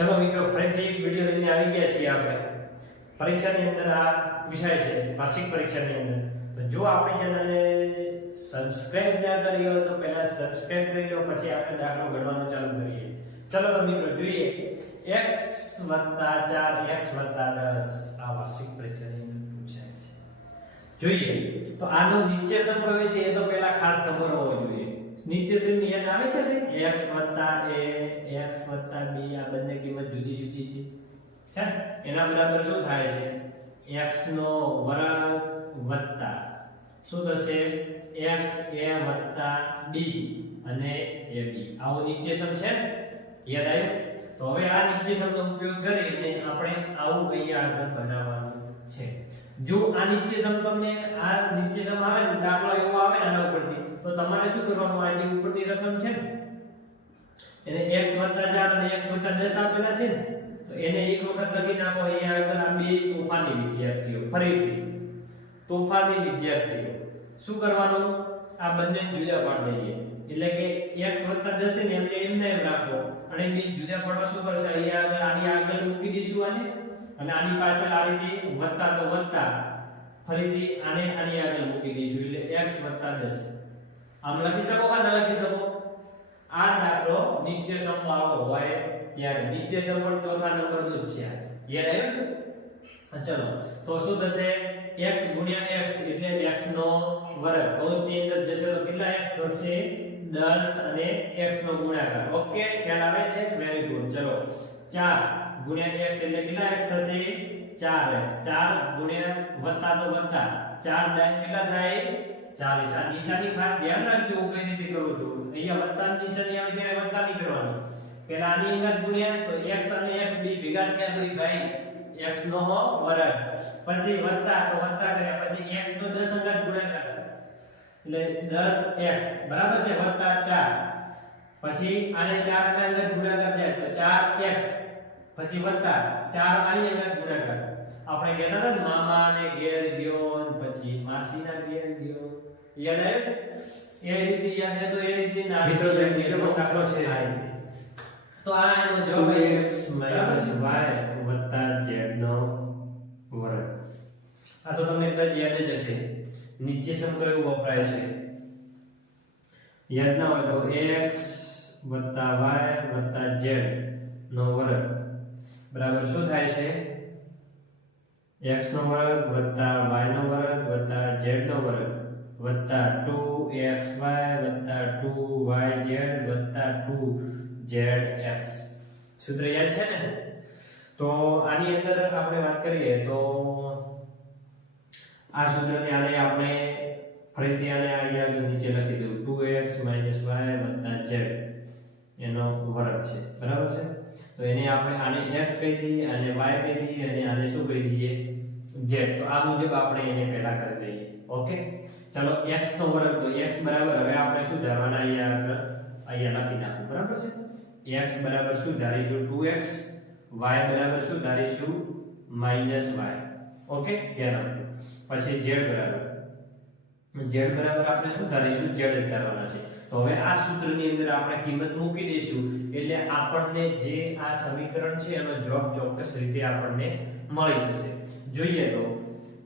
ચલો મિત્રો ફરીથી એક વિડિયો લઈને આવી ગયા છીએ આપણે પરીક્ષાની અંદર આ પૂછાય છે વાર્ષિક પરીક્ષાની અંદર તો જો આપણી ચેનલને સબસ્ક્રાઇબ ના કરી હોય તો પહેલા સબસ્ક્રાઇબ કરી લો પછી આપણે દાખલો ગણવાનું ચાલુ કરીએ ચલો તો મિત્રો જોઈએ x 4 x 10 આ વાર્ષિક પરીક્ષાની અંદર પૂછાય છે જોઈએ તો આનો નિત્યસમ કયો છે એ તો પહેલા ખાસ ખબર હોવી જોઈએ નિત્યસમ યાદ આવે છે ને x + a x + b આ બંને કિંમત જુદી જુદી છે એના બરાબર શું થાય છે x નો વર્ગ વત્તા શું થશે x a + b અને ab આવો નિત્યસમ છે યાદ આવ્યું તો હવે આ નિત્યસમનો ઉપયોગ કરીને આપણે આવું અહીંયા આગળ બનાવવાનું છે જો આ નિત્યસમ તમને આ નિત્યસમ આવે ને દાખલો એવો આવે ને આના ઉપરથી તો તમારે શું કરવાનું આ જે ઉપરની રકમ છે ને એને x + 4 અને x + 10 આપેલા છે ને તો એને એક વખત લખી નાખો અહીંયા આગળ આ બે તોફાની વિદ્યાર્થીઓ ફરીથી તોફાની વિદ્યાર્થીઓ શું કરવાનું આ બંને જુદા પાડી દઈએ એટલે કે x + 10 ને એમને એમ રાખો અને બે જુદા પાડવા શું કરશે અહીંયા આગળ આની આગળ મૂકી દઈશું આને અને આની પાછળ આ રીતે વત્તા તો વત્તા ફરીથી આને આની આગળ મૂકી દઈશું એટલે x + 10 આમ લખી શકો કે ન લખી શકો આ દાખલો નિત્યસમ વાળો હોય ત્યારે નિત્યસમ પણ ચોથા નંબરનો જ છે યાદ આવ્યું ચલો તો શું થશે x * x એટલે x નો વર્ગ કૌંસની અંદર જશે તો કેટલા x થશે 10 અને x નો ગુણાકાર ઓકે ખ્યાલ આવે છે વેરી ગુડ ચલો 4 * x એટલે કેટલા x થશે 4x 4 વત્તા તો વત્તા 4 * કેટલા થાય 40 આ નિશાની ખાસ ધ્યાન રાખજો હું કઈ રીતે કરું છું અહીંયા વત્તાની નિશાની આવે ત્યારે વત્તા નહીં કરવાનું પહેલા આની અંદર ગુણ્યા તો x અને x બે ભેગા થયા ભાઈ x નો વર્ગ પછી વત્તા તો વત્તા કર્યા પછી x નો 10 અંગાત ગુણાકાર એટલે 10x બરાબર છે વત્તા 4 પછી આને 4 અંગાત ગુણાકાર જાય તો 4x પછી વત્તા 4 આની અંગાત ગુણાકાર આપણે કહેતા હતા મામા ને ઘેર ગયો પછી માસીના ઘેર ગયો યાદ આવ્યું એ રીતે યાદ રહે તો એ રીતે ના મિત્રો જે દાખલો છે આ રીતે તો આ એનો જવાબ x - y + z નો વર્ગ આ તો તમને કદાચ યાદ જ હશે નિત્યસમ કયું વપરાય છે યાદ ના હોય તો x + y + z નો વર્ગ બરાબર શું થાય છે x નો વર્ગ વત્તા y નો વર્ગ વત્તા z નો વર્ગ વત્તા 2xy વત્તા 2yz વત્તા 2zx સૂત્ર યાદ છે ને તો આની અંદર આપણે વાત કરીએ તો આ સૂત્રને આને આપણે ફરીથી આને અહીંયા નીચે લખી દઉં 2x - y વત્તા z એનો વર્ગ છે બરાબર છે તો એને આપણે આને x કહી દઈએ અને y કહી દઈએ અને આને શું કહી દઈએ z તો આ મુજબ આપણે એને પહેલા કરી દઈએ ઓકે ચલો x નો વર્ગ તો x બરાબર હવે આપણે શું ધારવાના અહીંયા લખી નાખું બરાબર છે x બરાબર શું ધારીશું 2x y બરાબર શું ધારીશું -y ઓકે ધ્યાન રાખજો પછી z બરાબર આપણે શું ધારીશું z જ ધારવાના છે તો હવે આ સૂત્રની અંદર આપણે કિંમત મૂકી દઈશું એટલે આપણને જે આ સમીકરણ છે એનો જવાબ ચોક્કસ રીતે આપણને મળી જશે જોઈએ તો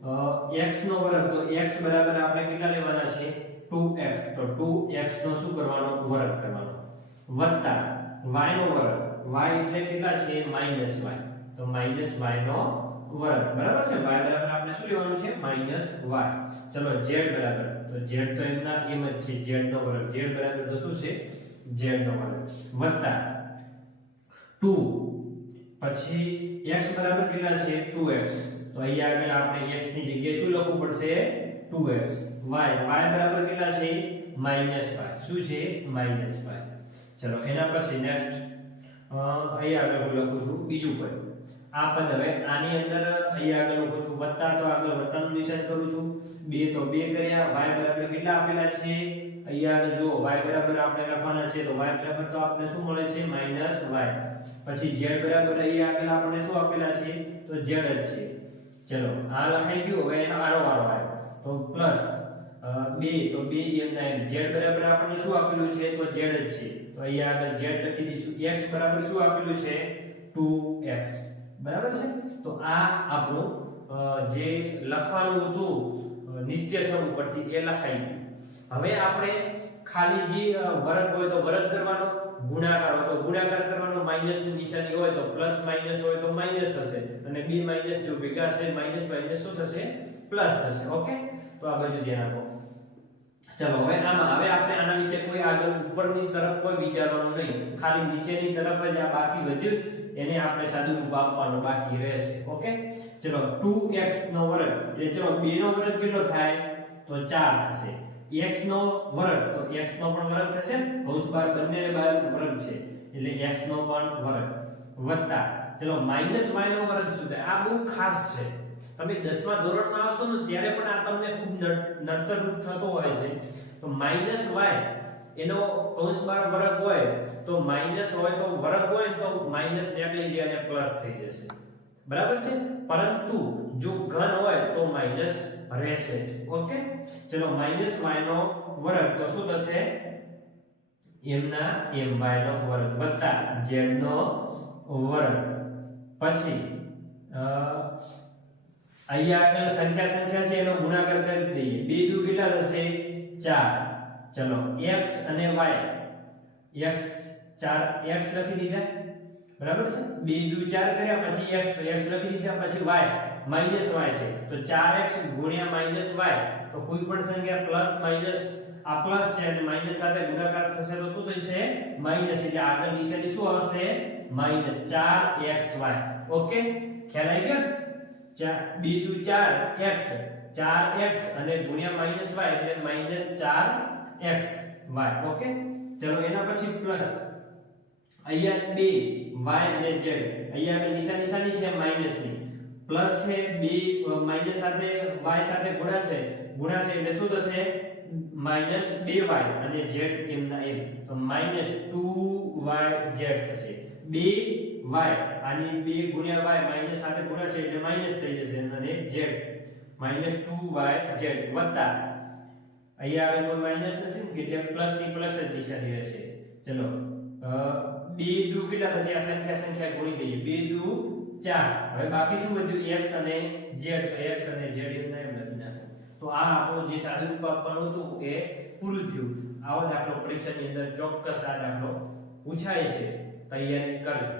x નો વર્ગ તો x બરાબર આપણે કેટલા લેવાના છે 2x તો 2x નો શું કરવાનો વર્ગ કરવાનો વત્તા y નો વર્ગ y એટલે કેટલા છે -y તો -y નો વર્ગ બરાબર છે y બરાબર આપણે શું લેવાનું છે -y ચલો z બરાબર તો z તો એમના એમ જ છે z નો વર્ગ z બરાબર તો શું છે z નો વર્ગ વત્તા 2 પછી x બરાબર કેટલા છે 2x તો અહીંયા આગળ આપણે x ની જગ્યાએ શું લખવું પડશે 2x y બરાબર કેટલા છે -y શું છે -y ચલો એના પછી નેક્સ્ટ અહીંયા આગળ હું લખું છું બીજું પદ આ પદ હવે આની અંદર અહીંયા આગળ લખું છું વત્તા તો આગળ વત્તાનું નિશાન કરું છું 2 તો 2 કર્યા y બરાબર કેટલા આપેલા છે અહીંયા આગળ જો y બરાબર આપણે લખવાના છે તો y બરાબર તો આપણે શું મળે છે -y પછી z બરાબર અહીંયા આગળ આપણે શું આપેલા છે તો z જ છે ચલો આ લખાઈ ગયું હવે એનો આરો આવ્યો તો પ્લસ 2 તો 2 એમના z બરાબર આપણને શું આપેલું છે તો z જ છે તો અહીંયા આગળ z લખી દઈશું x બરાબર શું આપેલું છે 2x બરાબર છે. તો આ આપણું જે લખવાનું હતું નિત્યસમ ઉપરથી એ લખાઈ ગયું. હવે આપણે ખાલી જે વર્ગ હોય તો વર્ગ કરવાનો, ગુણાકાર હોય તો ગુણાકાર કરવાનો, માઈનસ ની નિશાની હોય તો પ્લસ માઈનસ હોય તો માઈનસ થશે અને b માઈનસ જો ભેગા છે માઈનસ માઈનસ શું થશે પ્લસ થશે. ઓકે, તો આ બાજુ ધ્યાન આપો. ચલો હવે આપણે આના વિશે કોઈ આગળ ઉપરની તરફ કોઈ વિચારવાનું નહીં, ખાલી નીચેની તરફ જ આ બાકી વધ્યું એને આપણે સાદું રૂપ આપવાનું બાકી રહેશે. ઓકે, ચલો 2x નો વર્ગ એટલે ચલો 2 નો વર્ગ કેટલો થાય તો 4 થશે. x નો વર્ગ તો x નો પણ વર્ગ થશે, કૌંસ બહાર બંનેને બહાર વર્ગ છે એટલે x નો પણ વર્ગ વત્તા ચલો માઈનસ y નો વર્ગ શું થાય. આ બહુ ખાસ છે, તમે 10મા ધોરણમાં આવશો ને ત્યારે પણ આ તમને ખૂબ નડતરરૂપ થતો હોય છે. તો માઈનસ y એનો કૌંસ બહાર વર્ગ હોય તો માઈનસ હોય તો વર્ગ હોય તો માઈનસ નીકળી જાય અને પ્લસ થઈ જશે, બરાબર છે. પરંતુ જો ઘન હોય તો માઈનસ રહેશે. ઓકે, ચલો માઈનસ y નો વર્ગ તો શું થશે m ના m y નો વર્ગ વત્તા z નો વર્ગ. પછી અહીંયા આગળ સંખ્યા છે એનો ગુણાકાર કરી દઈએ. 2 દુ કેટલા થશે 4. ચલો x અને y x 4 x લખી દીધા બરાબર છે. 2 દુ 4 કર્યા પછી x તો x લખી દીધા પછી y માઈનસ y છે તો 4x ગુણ્યા માઈનસ y તો કોઈ પણ સંખ્યા પ્લસ માઈનસ આ પ્લસ છે અને માઈનસ સાથે ગુણાકાર થશે તો શું થશે માઈનસ, એટલે આગળ નિશાની શું આવશે માઈનસ 4xy. ઓકે, ખ્યાલ આવી ગયો. 2 દુ 4x 4x અને ગુણ્યા માઈનસ y એટલે માઈનસ 4xy. ઓકે, ચલો એના પછી પ્લસ અહીંયા 2 y અને z અહીંયા આગળ નિશાની છે માઈનસ ની, પ્લસ છે 2 માઈનસ સાથે y સાથે ગુણાશે એટલે શું થશે માઈનસ 2y અને z એમ ના એમ તો માઈનસ 2yz થશે. 2y આની 2 ગુણ્યા y માઈનસ સાથે ગુણાશે એટલે માઈનસ થઈ જશે અને z માઈનસ 2yz વત્તા અહીંયા આગળ કોઈ માઈનસ નથી એટલે પ્લસ ની પ્લસ જ નિશાની રહેશે. ચલો 2 દુ કેટલા થશે આ સંખ્યા ગુણી દઈએ 2 દુ 4. હવે બાકી શું વધ્યું x અને z, તો x અને z એમ ના એમ લખી નાખો. તો આ આપણું જે સાદું રૂપ આપવાનું હતું એ પૂરું થયું. આવો દાખલો પરીક્ષાની અંદર ચોક્કસ આ દાખલો પૂછાય છે, તૈયારી કરજો.